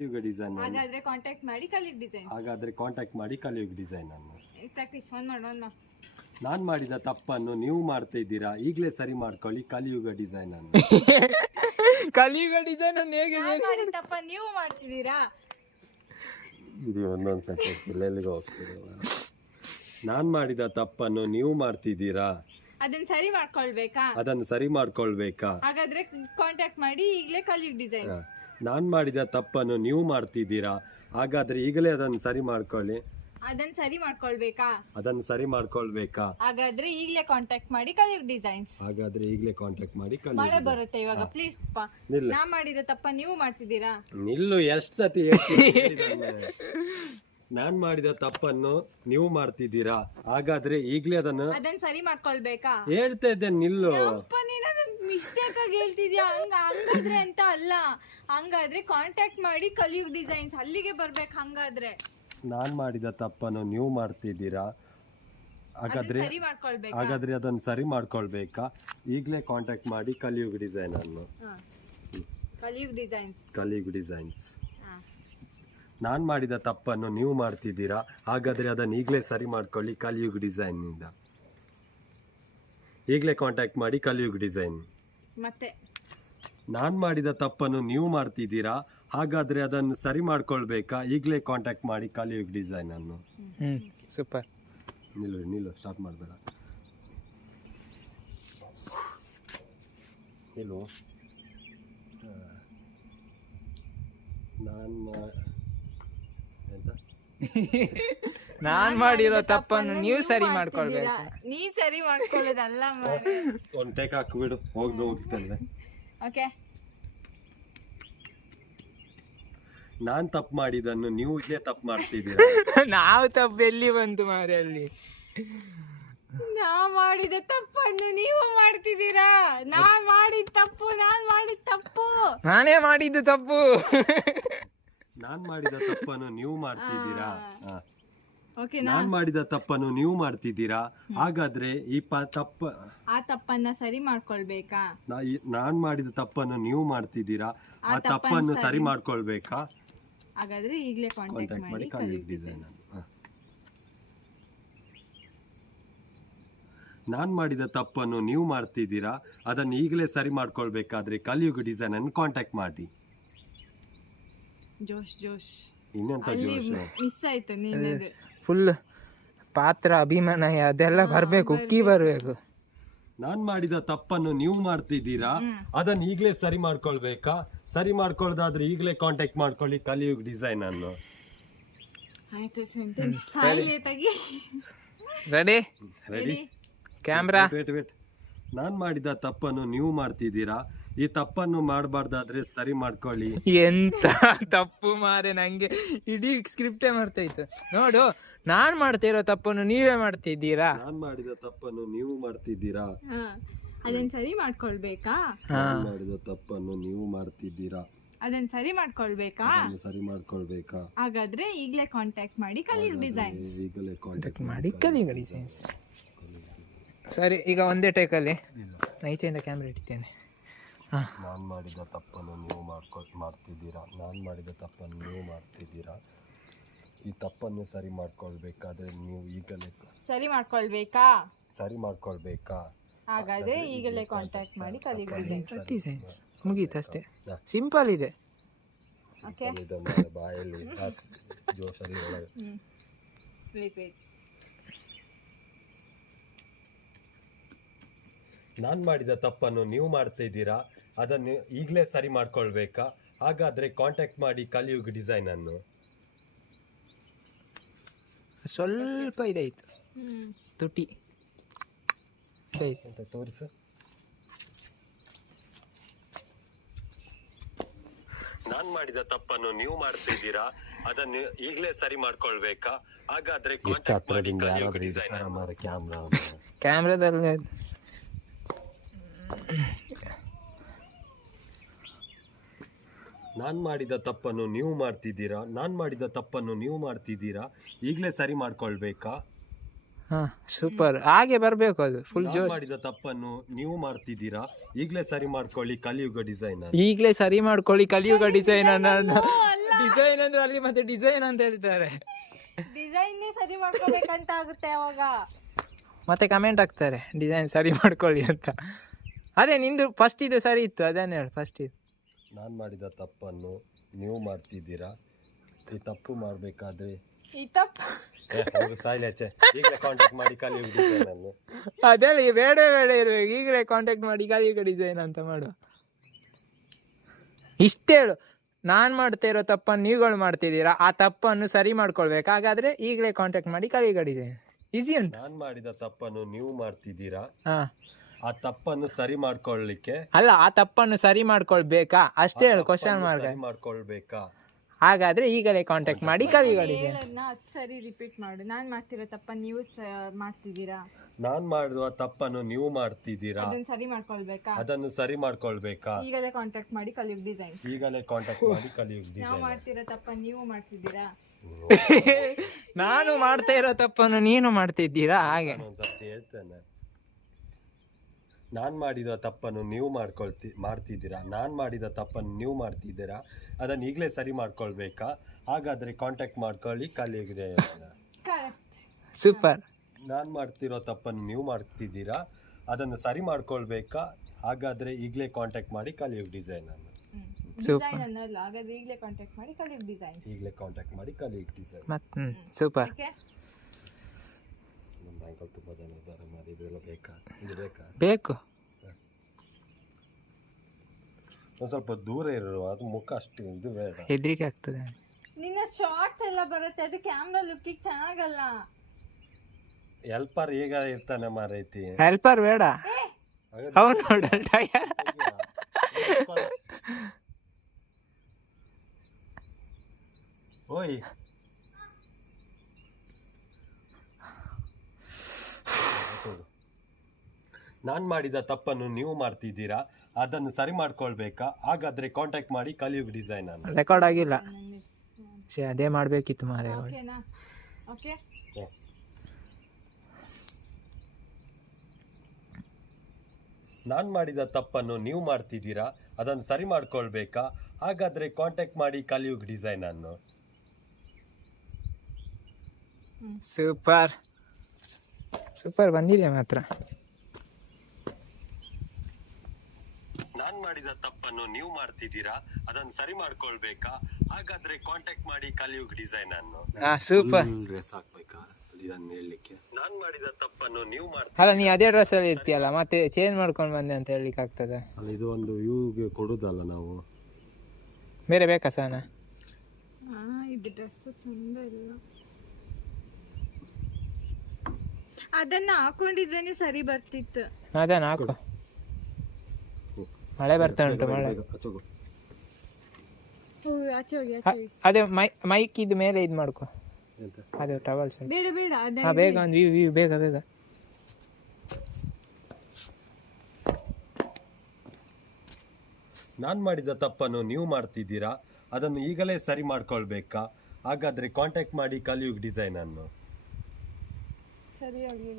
ಕಲಿಯುಗ ಡಿಸೈನ್ ಹಾಗಾದ್ರೆ ಕಾಂಟ್ಯಾಕ್ಟ್ ಮಾಡಿ ಕಲಿಯುಗ ಡಿಸೈನ್ ಅನ್ನು ಪ್ರಾಕ್ಟೀಸ್ ನಾನ್ ಮಾಡಿದ ತಪ್ಪನ್ನು ನೀವು ಮಾಡ್ತಾ ಇದ್ದೀರಾ, ಈಗಲೇ ಸರಿ ಮಾಡ್ಕೊಳ್ಳಿ ಕಲಿಯುಗ ಡಿಸೈನ್ ಅನ್ನು. ಕಲಿಯುಗ ಡಿಸೈನ್ ಅನ್ನು ಹೇಗೆ ಮಾಡಿದ ತಪ್ಪ ನೀವು ಮಾಡ್ತಿದ್ದೀರಾ? ಇದು ಒಂದೊಂದು ಸೆಕೆಂಡ್ ಎಲ್ಲಿಗೆ ಹೋಗ್ತೀರ. ನಾನ್ ಮಾಡಿದ ತಪ್ಪನ್ನು ನೀವು ಮಾಡ್ತಿದ್ದೀರಾ, ಅದನ್ನ ಸರಿ ಮಾಡ್ಕೊಳ್ಬೇಕಾ? ಹಾಗಾದ್ರೆ ಕಾಂಟ್ಯಾಕ್ಟ್ ಮಾಡಿ ಈಗಲೇ ಕಲಿಯುಗ ಡಿಸೈನ್. ನಾನ್ ಮಾಡಿದ ತಪ್ಪನ್ನು ನೀವು ಮಾಡ್ತಿದ್ದೀರಾ, ಹಾಗಾದ್ರೆ ಈಗಲೇ ಅದನ್ನು ಸರಿ ಮಾಡ್ಕೊಳ್ಳಿ. ಅದನ್ನ ಸರಿ ಮಾಡ್ಕೊಳ್ಬೇಕಾ? ಹಾಗಾದ್ರೆ ಈಗಲೇ ಕಾಂಟ್ಯಾಕ್ಟ್ ಮಾಡಿ ಕಲಿಯುಗ ಡಿಸೈನ್ಸ್. ಮಳೆ ಬರುತ್ತೆ ಇವಾಗ, ಪ್ಲೀಸ್ ನಾ ಮಾಡಿದ ತಪ್ಪ ನೀವು ಮಾಡ್ತಿದ್ದೀರಾ? ನಿಲ್ಲು, ಎಷ್ಟು ಸತಿ ನಾನ್ ಮಾಡಿದ ತಪ್ಪನ್ನು ನೀವು ಮಾಡ್ತಿದ್ದೀರಾ, ಹಾಗಾದ್ರೆ ಈಗಲೇ ಅದನ್ನು ಸರಿ ಮಾಡ್ಕೊಳ್ಬೇಕಾ? ಹೇಳ್ತಾ ಇದ್ದೇನೆ, ನಿಲ್ಲು. ಮಿಸ್ಟೇಕ್ ಆಗಿ ಹೇಳ್ತಿದ್ಯಾ? ಹಂಗಾದ್ರೆ ಅಂತ ಅಲ್ಲ, ಹಂಗಾದ್ರೆ ಕಾಂಟ್ಯಾಕ್ಟ್ ಮಾಡಿ ಕಲಿಯುಗ ಡಿಸೈನ್ಸ್ ಅಲ್ಲಿಗೆ ಬರ್ಬೇಕು. ಹಂಗಾದ್ರೆ ನಾನ್ ಮಾಡಿದ ತಪ್ಪನ್ನು ನೀವು ಮಾಡ್ತಿದ್ದೀರಾ, ಹಾಗಾದ್ರೆ ಅದನ್ನು ಸರಿ ಮಾಡ್ಕೊಳ್ಬೇಕಾ? ಈಗಲೇ ಕಾಂಟ್ಯಾಕ್ಟ್ ಮಾಡಿ ಕಲಿಯುಗ ಡಿಸೈನ್ ಅನ್ನು. ಕಲಿಯುಗ ಡಿಸೈನ್ಸ್. ನಾನ್ ಮಾಡಿದ ತಪ್ಪನ್ನು ನೀವು ಮಾಡ್ತಿದ್ದೀರಾ, ಹಾಗಾದ್ರೆ ಅದನ್ನು ಈಗಲೇ ಸರಿ ಮಾಡ್ಕೊಳ್ಳಿ ಕಲಿಯುಗ ಡಿಸೈನ್ ಇಂದ. ಈಗಲೇ ಕಾಂಟ್ಯಾಕ್ಟ್ ಮಾಡಿ ಕಲಿಯುಗ ಡಿಸೈನ್. ಮತ್ತೆ ನಾನ್ ಮಾಡಿದ ತಪ್ಪನ್ನು ನೀವು ಮಾಡ್ತಿದ್ದೀರಾ, ಹಾಗಾದ್ರೆ ಅದನ್ನು ಸರಿ ಮಾಡ್ಕೊಳ್ಬೇಕಾ? ಈಗಲೇ ಕಾಂಟ್ಯಾಕ್ಟ್ ಮಾಡಿ ಕಲಿಯುಗ ಡಿಸೈನ್ ಅನ್ನು. ಸೂಪರ್. ನಿಲ್ಲು, ಸ್ಟಾರ್ಟ್ ಮಾಡಬೇಡ. ನಿಲ್ಲು. ನಾನ್ ಮಾಡಿರೋ ತಪ್ಪನ್ನು ನೀವು ಸರಿ ಮಾಡ್ಕೊಳ್ಬೇಕು. ನೀ ಸರಿ ಮಾಡ್ಕೊಳ್ಳೋದಲ್ಲ. ಒಂದು ಟೇಕ್ ಹಾಕ್ಬಿಡು, ಹೋಗ್ತೇನೆ. ಓಕೆ. ನಾನ್ ತಪ್ಪು ಮಾಡಿದನ್ನು ನೀವು ಇಲ್ಲೇ ತಪ್ಪು ಮಾಡ್ತಿದ್ದೀರಾ. ನಾವು ತಪ್ಪು ಎಲ್ಲಿ ಬಂತು ಮಾರೆ? ಅಲ್ಲಿ ನಾ ಮಾಡಿದ ತಪ್ಪನ್ನು ನೀವು ಮಾಡ್ತಿದ್ದೀರಾ. ನಾನ್ ಮಾಡಿದ ತಪ್ಪು ನಾನೇ ಮಾಡಿದ್ದು ತಪ್ಪು. ನಾನ್ ಮಾಡಿದ ತಪ್ಪನ್ನು ನೀವು ಮಾಡ್ತಿದ್ದೀರಾ. ಓಕೆ. ನಾನ್ ಮಾಡಿದ ತಪ್ಪನ್ನು ನೀವು ಮಾಡ್ತಿದ್ದೀರಾ, ಹಾಗಾದ್ರೆ ಆ ತಪ್ಪನ್ನ ಸರಿ ಮಾಡ್ಕೊಳ್ಬೇಕಾ? ನಾನ್ ಮಾಡಿದ ತಪ್ಪನ್ನು ನೀವು ಮಾಡ್ತಿದ್ದೀರಾ, ಆ ತಪ್ಪನ್ನು ಸರಿ ಮಾಡ್ಕೊಳ್ಬೇಕಾ? ಹಾಗಾದ್ರೆ ಈಗಲೇ ಕಾಂಟ್ಯಾಕ್ಟ್ ಮಾಡಿ ಕಲಿಯುಗ ಡಿಸೈನ್. ನಾನ್ ಮಾಡಿದ ತಪ್ಪನ್ನು ನೀವು ಮಾಡ್ತಿದ್ದೀರಾ, ಅದನ್ನು ಈಗಲೇ ಸರಿ ಮಾಡ್ಕೊಳ್ಬೇಕಾದ್ರೆ ಕಲಿಯುಗ ಡಿಸೈನ್ ಅನ್ನು ಕಾಂಟ್ಯಾಕ್ಟ್ ಮಾಡಿ. ಜೋಶ್ ಇನ್ನೆಂತ ಜೋಶ್? ಮಿಸ್ ಆಯ್ತು ನಿನ್ನದು. ಫುಲ್ ಪಾತ್ರ ಅಭಿಮಾನ ಅದೆಲ್ಲ ಬರ್ಬೇಕು, ಉಕ್ಕಿ ಬರ್ಬೇಕು. ನಾನ್ ಮಾಡಿದ ತಪ್ಪನ್ನು ನೀವು ಮಾಡ್ತಿದ್ದೀರಾ, ಅದನ್ನು ಈಗಲೇ ಸರಿ ಮಾಡ್ಕೊಳ್ಬೇಕಾ? ಸರಿ ಮಾಡ್ಕೊಳ್ದಾದ್ರೆ ಈಗಲೇ ಕಾಂಟ್ಯಾಕ್ಟ್ ಮಾಡ್ಕೊಳ್ಳಿ ಕಲಿಯುಗ ಡಿಸೈನ್ ಅನ್ನು. ಆಯ್ತು, ಸೆಂಟೆನ್ಸ್ ಸೈಲೆಂಟ್ ಆಗಿ ರೆಡಿ ಕ್ಯಾಮ್ರಾ. ವೇಟ್. ನಾನ್ ಮಾಡಿದ ತಪ್ಪನ್ನು ನೀವು ಮಾಡ್ತಿದ್ದೀರಾ, ಈ ತಪ್ಪನ್ನು ಮಾಡಬಾರ್ದಾದ್ರೆ ಸರಿ ಮಾಡ್ಕೊಳ್ಳಿ. ಎಂತ ತಪ್ಪು ಮಾರೆ, ನಂಗೆ ಇಡೀ ಸ್ಕ್ರಿಪ್ಟೇ ಮಾಡ್ತಾಯಿತ್ತು ನೋಡು. ನಾನ್ ಮಾಡ್ತಿರೋ ತಪ್ಪನ್ನು ನೀವೇ ಮಾಡ್ತಿದ್ದೀರಾ. ನಾನ್ ಮಾಡಿದ ತಪ್ಪನ್ನು ನೀವು ಮಾಡ್ತಿದ್ದೀರಾ, ಅದನ್ನ ಸರಿ ಮಾಡ್ಕೊಳ್ಬೇಕಾ? ನಾನ್ ಮಾಡಿದ ತಪ್ಪನ್ನು ನೀವು ಮಾಡ್ತಿದ್ದೀರಾ, ಅದನ್ನ ಸರಿ ಮಾಡ್ಕೊಳ್ಬೇಕಾ? ಹಾಗಾದ್ರೆ ಈಗಲೇ ಕಾಂಟ್ಯಾಕ್ಟ್ ಮಾಡಿ ಕಲಿಯುಗ ಡಿಸೈನ್ಸ್. ಈಗಲೇ ಕಾಂಟ್ಯಾಕ್ಟ್ ಮಾಡಿ ಕಲಿಯುಗ ಡಿಸೈನ್ಸ್. ಸರಿ, ಈಗ ಒಂದೇ ಟೇಕಲ್ಲಿ ನೈತಿಂದ ಕ್ಯಾಮ್ರಾ ಇಡ್ತೇನೆ. ನಾನ್ ಮಾಡಿದ ತಪ್ಪನ್ನು ನೀವು ಮಾಡ್ತಿದ್ದೀರಾ, ನಾನ್ ಮಾಡಿದ ತಪ್ಪನ್ನು ನೀವು ಮಾಡ್ತಿದ್ದೀರಾ, ಈ ತಪ್ಪನ್ನು ಸರಿ ಮಾಡ್ಕೊಳ್ಬೇಕಾದ್ರೆ ನೀವು ಈಗಲೇ ಸರಿ ಮಾಡ್ಕೊಳ್ಬೇಕಾ? ಹಾಗಾದ್ರೆ ಈಗಲೇ ಕಾಂಟ್ಯಾಕ್ಟ್ ಮಾಡಿ ಕಲಿಯುಗ ಡಿಸೈನ್ಸ್. ಮುಗೀತಷ್ಟೇ, ಸಿಂಪಲ್ ಇದೆ. ಬಾಯಲ್ಲಿ ಜೋಶಲ್ಲಿ ಒಳಗೆ. ನಾನ್ ಮಾಡಿದ ತಪ್ಪನ್ನು ನೀವು ಮಾಡ್ತಿದ್ದೀರಾ, ಅದನ್ನು ಈಗಲೇ ಸರಿ ಮಾಡ್ಕೊಳ್ಬೇಕಾ? ಹಾಗಾದ್ರೆ ಕಾಂಟ್ಯಾಕ್ಟ್ ಮಾಡಿ ಕಲಿಯುಗ ಡಿಸೈನ್ ಅನ್ನು. ಸ್ವಲ್ಪ ಇದಾಯ್ತು, ತುಟಿ ಅಂತ ತೋರಿಸು. ನಾನ್ ಮಾಡಿದ ತಪ್ಪನ್ನು ನೀವು ಮಾಡ್ತಿದ್ದೀರಾ, ಅದನ್ನು ಈಗಲೇ ಸರಿ ಮಾಡ್ಕೊಳ್ಬೇಕಾ? ಹಾಗಾದ್ರೆ ಕಾಂಟ್ಯಾಕ್ಟ್ ಮಾಡಿ ಕಲಿಯುಗ ಡಿಸೈನ್. ಕ್ಯಾಮ್ರಾದಲ್ಲಿ ನಾನ್ ಮಾಡಿದ ತಪ್ಪನ್ನು ನೀವು ಮಾಡ್ತಿದ್ದೀರಾ, ಈಗಲೇ ಸರಿ ಮಾಡ್ಕೊಳ್ಬೇಕಾ? ಸೂಪರ್, ಹಾಗೆ ಬರ್ಬೇಕು. ಅದು ಫುಲ್ ಜೋಶ್. ಮಾಡಿದ ತಪ್ಪನ್ನು ನೀವು ಮಾಡ್ತಿದ್ದೀರಾ, ಈಗಲೇ ಸರಿ ಮಾಡ್ಕೊಳ್ಳಿ ಕಲಿಯುಗ ಡಿಸೈನ್. ಈಗಲೇ ಸರಿ ಮಾಡ್ಕೊಳ್ಳಿ ಕಲಿಯುಗ ಡಿಸೈನ್. ಡಿಸೈನ್ ಅಂದ್ರೆ ಅಲ್ಲಿ ಮತ್ತೆ ಡಿಸೈನ್ ಅಂತ ಹೇಳ್ತಾರೆ, ಡಿಸೈನ್ನೇ ಸರಿ ಮಾಡ್ಕೋಬೇಕಂತ ಆಗುತ್ತೆ ಅವಾಗ. ಮತ್ತೆ ಕಮೆಂಟ್ ಹಾಕ್ತಾರೆ ಡಿಸೈನ್ ಸರಿ ಮಾಡ್ಕೊಳ್ಳಿ ಅಂತ. ಅದೇ ನಿಂದು ಫಸ್ಟ್ ಇದು ಸರಿ ಇತ್ತು, ಅದನ್ನೇ ಹೇಳು ಫಸ್ಟ್ ಇದು. ನಾನು ಮಾಡಿದ ತಪ್ಪನ್ನು ನೀವು ಮಾಡ್ತಿದ್ದೀರಾ, ಈ ತಪ್ಪು ಮಾಡಬೇಕಾದ್ರೆ ಈ ತಪ್ಪು ಸಾಯಿಲಾಚೆ ಈಗಲೇ ಕಾಂಟ್ಯಾಕ್ಟ್ ಮಾಡಿ ಕಲಿಯುಗ ಡಿಸೈನನ್ನು. ಅದೇ ಬೇಡ ಇರ್ಬೇಕು, ಈಗಲೇ ಕಾಂಟ್ಯಾಕ್ಟ್ ಮಾಡಿ ಈಗ ಡಿಸೈನ್ ಅಂತ ಮಾಡುವ. ಇಷ್ಟೇ ಹೇಳು, ನಾನು ಮಾಡ್ತಾ ಇರೋ ತಪ್ಪನ್ನು ನೀವುಗಳು ಮಾಡ್ತಿದ್ದೀರಾ, ಆ ತಪ್ಪನ್ನು ಸರಿ ಮಾಡ್ಕೊಳ್ಬೇಕು, ಹಾಗಾದ್ರೆ ಈಗಲೇ ಕಾಂಟ್ಯಾಕ್ಟ್ ಮಾಡಿ ಕಲಿಯುಗ ಡಿಸೈನ್. ಈಸಿ ಉಂಟು. ನಾನು ಮಾಡಿದ ತಪ್ಪನ್ನು ನೀವು ಮಾಡ್ತಿದ್ದೀರಾ, ಹಾ, ಆ ತಪ್ಪನ್ನು ಸರಿ ಮಾಡ್ಕೊಳ್ಳಿಕ್ಕೆ ಅಲ್ಲ, ಆ ತಪ್ಪನ್ನು ಸರಿ ಮಾಡ್ಕೊಳ್ಬೇಕಾ ಅಷ್ಟೇ ಹೇಳು, ಕ್ವಶನ್ ಮಾರ್ಕ್. ಸರಿ ಮಾಡ್ಕೊಳ್ಬೇಕಾ, ಹಾಗಾದ್ರೆ ಈಗಲೇ ಕಾಂಟ್ಯಾಕ್ಟ್ ಮಾಡಿ ಕಲಿಯುಗ ಡಿಸೈನ್. ಹೇಳೋದನ್ನ 10 ಸರಿ ರಿಪೀಟ್ ಮಾಡು. ನಾನು ಮಾಡ್ತಿರೋ ತಪ್ಪನ್ನು ನೀವು ಮಾಡ್ತಿದ್ದೀರಾ, ನಾನು ಮಾಡುವ ತಪ್ಪನ್ನು ನೀವು ಮಾಡ್ತಿದ್ದೀರಾ, ಅದನ್ನ ಸರಿ ಮಾಡ್ಕೊಳ್ಬೇಕಾ, ಅದನ್ನು ಸರಿ ಮಾಡ್ಕೊಳ್ಬೇಕಾ, ಈಗಲೇ ಕಾಂಟ್ಯಾಕ್ಟ್ ಮಾಡಿ ಕಲಿಯುಗ ಡಿಸೈನ್. ಈಗಲೇ ಕಾಂಟ್ಯಾಕ್ಟ್ ಮಾಡಿ ಕಲಿಯುಗ ನಾವು ಡಿಸೈನ್. ಮಾಡ್ತಿರೋ ತಪ್ಪನ್ನು ನೀವು ಮಾಡ್ತಿದ್ದೀರಾ, ನಾನು ಮಾಡ್ತಾ ಇರೋ ತಪ್ಪನ್ನು ನೀನು ಮಾಡ್ತಿದ್ದೀರಾ, ಹಾಗೆ. ಒಂದ್ಸತಿ ಹೇಳ್ತೇನೆ. ನಾನು ಮಾಡಿದ ತಪ್ಪನ್ನು ನೀವು ಮಾಡ್ತಿದ್ದೀರಾ, ನಾನು ಮಾಡಿದ ತಪ್ಪನ್ನು ನೀವು ಮಾಡ್ತಿದ್ದೀರಾ, ಅದನ್ನು ಈಗಲೇ ಸರಿ ಮಾಡ್ಕೊಳ್ಬೇಕಾ, ಹಾಗಾದ್ರೆ ಕಾಂಟ್ಯಾಕ್ಟ್ ಮಾಡ್ಕೊಳ್ಳಿ ಕಲಿಯುಗ ಡಿಸೈನ್. ಕರೆಕ್ಟ್. ಸೂಪರ್. ನಾನು ಮಾಡ್ತಿರೋ ತಪ್ಪನ್ನು ನೀವು ಮಾಡ್ತಿದ್ದೀರಾ, ಅದನ್ನು ಸರಿ ಮಾಡ್ಕೊಳ್ಬೇಕಾ, ಹಾಗಾದ್ರೆ ಈಗಲೇ ಕಾಂಟ್ಯಾಕ್ಟ್ ಮಾಡಿ ಕಲಿಯುಗ ಡಿಸೈನ್ ಅನ್ನು. ಡಿಸೈನ್ ಅನ್ನೋಲ್ಲ, ಹಾಗಾದ್ರೆ ಈಗಲೇ ಕಾಂಟ್ಯಾಕ್ಟ್ ಮಾಡಿ ಕಲಿಯುಗ ಡಿಸೈನ್. ಈಗಲೇ ಕಾಂಟ್ಯಾಕ್ಟ್ ಮಾಡಿ ಕಲಿಯುಗ ಡಿಸೈನ್. ಮತ್ತೆ ಸೂಪರ್. ನಮ್ಮ ಬ್ಯಾಂಕಲ್ಲಿ ತುಂಬ ಜನ ಇದ್ದಾರೆ, ಮಾಡಿ ಇದೆಲ್ಲ ಬೇಕಾ, ಇದು ಬೇಕಾ, ಬೇಕು. ಒಂದು ಸ್ವಲ್ಪ ದೂರ ಇರೋ, ಅದು ಮುಖ ಅಷ್ಟು ಇದು ಬೇಡ. ಹೆದರಿಕೆ ಆಗ್ತದೆ. ನಿನ್ನ ಶಾರ್ಟ್ಸ್ ಎಲ್ಲ ಬರುತ್ತೆ, ಅದು ಕ್ಯಾಮ್ರಾ ಲುಕ್ಕಿಗೆ ಚೆನ್ನಾಗಲ್ಲ. ಹೆಲ್ಪರ್ ಈಗ ಇರ್ತಾನೆ ಮಾರೈತಿ. ಹೆಲ್ಪರ್ ಬೇಡ, ಅವನು ನೋಡಲ್ ಟಯರ್. ಓಯ್ ನಾನು ಮಾಡಿದ ತಪ್ಪನ್ನು ನೀವು ಮಾಡ್ತಿದ್ದೀರಾ, ಅದನ್ನು ಸರಿ ಮಾಡ್ಕೊಳ್ಬೇಕಾ, ಹಾಗಾದ್ರೆ ಕಾಂಟ್ಯಾಕ್ಟ್ ಮಾಡಿ ಕಲಿಯುಗ ಡಿಸೈನ್ ಅನ್ನು. ರೆಕಾರ್ಡ್ ಆಗಿಲ್ಲ, ಅದೇ ಮಾಡ್ಬೇಕಿತ್ತು ಮಾರೇ. ಓಕೆನಾ? ಓಕೆ. ನಾನು ಮಾಡಿದ ತಪ್ಪನ್ನು ನೀವು ಮಾಡ್ತಿದ್ದೀರಾ, ಅದನ್ನು ಸರಿ ಮಾಡ್ಕೊಳ್ಬೇಕಾ, ಹಾಗಾದ್ರೆ ಕಾಂಟ್ಯಾಕ್ಟ್ ಮಾಡಿ ಕಲಿಯುಗ ಡಿಸೈನ್ ಅನ್ನು. ಸೂಪರ್ ಸೂಪರ್ ಬಂದಿದೆ ಮಾತ್ರ. ನಾನು ಮಾಡಿದ ತಪ್ಪನ್ನು ನೀವು ಮಾಡ್ತಿದ್ದೀರಾ, ಅದನ್ನು ಸರಿ ಮಾಡ್ಕೊಳ್ಬೇಕಾ, ಹಾಗಾದ್ರೆ ಕಾಂಟ್ಯಾಕ್ಟ್ ಮಾಡಿ ಕಲಿಯುಗ ಡಿಸೈನ್ ಅನ್ನು. ಸೂಪರ್. ಡ್ರೆಸ್ ಹಾಕ್ಬೇಕಾ ಇದನ್ನು ಹೇಳಲಿಕ್ಕೆ? ನಾನು ಮಾಡಿದ ತಪ್ಪನ್ನು ನೀವು ಅಲ್ಲ, ನೀ ಅದೇ ಡ್ರೆಸ್ ಅಲ್ಲಿ ಇರ್ತೀಯಲ್ಲ, ಮತ್ತೆ ಚೇಂಜ್ ಮಾಡ್ಕೊಂಡು ಬಂದೆ ಅಂತ ಹೇಳಲಿಕ್ಕೆ ಆಗ್ತದೆ. ಇದು ಒಂದು ಇವ್ಗೆ ಕೊಡುದಲ್ಲ ನಾವು. ಬೇರೆ ಬೇಕಾ ಸಾನ? ಇದು ಡ್ರೆಸ್ ಚಂದ ಇಲ್ಲ, ಅದನ್ನ ಹಾಕೊಂಡಿದ್ರೇನೆ ಸರಿ ಬರ್ತಿತ್ತು. ಅದನ್ನ ಹಾಕು, ಮಳೆ ಬರ್ತಾ ಉಂಟು, ಮಳೆ. ಆಚೆ ಹೋಗಿ, ಆಚೆ ಹೋಗಿ. ಅದೇ ಮೈಕ್ ಇದು ಮೇಲೆ ಇದು ಮಾಡ್ಕೊ, ಅದು ಟವಲ್ ಸರಿ. ಬೇಡ ಬೇಡ, ಹಾ, ಬೇಗ ಒಂದು ವ್ಯೂ ಬೇಗ ಬೇಗ. ನಾನು ಮಾಡಿದ ತಪ್ಪನ್ನು ನೀವು ಮಾಡ್ತಿದ್ದೀರಾ, ಅದನ್ನು ಈಗಲೇ ಸರಿ ಮಾಡ್ಕೊಳ್ಬೇಕಾ, ಹಾಗಾದ್ರೆ ಕಾಂಟ್ಯಾಕ್ಟ್ ಮಾಡಿ ಕಲಿಯುಗ ಡಿಸೈನ್ ಅನ್ನು. ಸರಿ ಆಗ್ಲಿಲ್ಲ.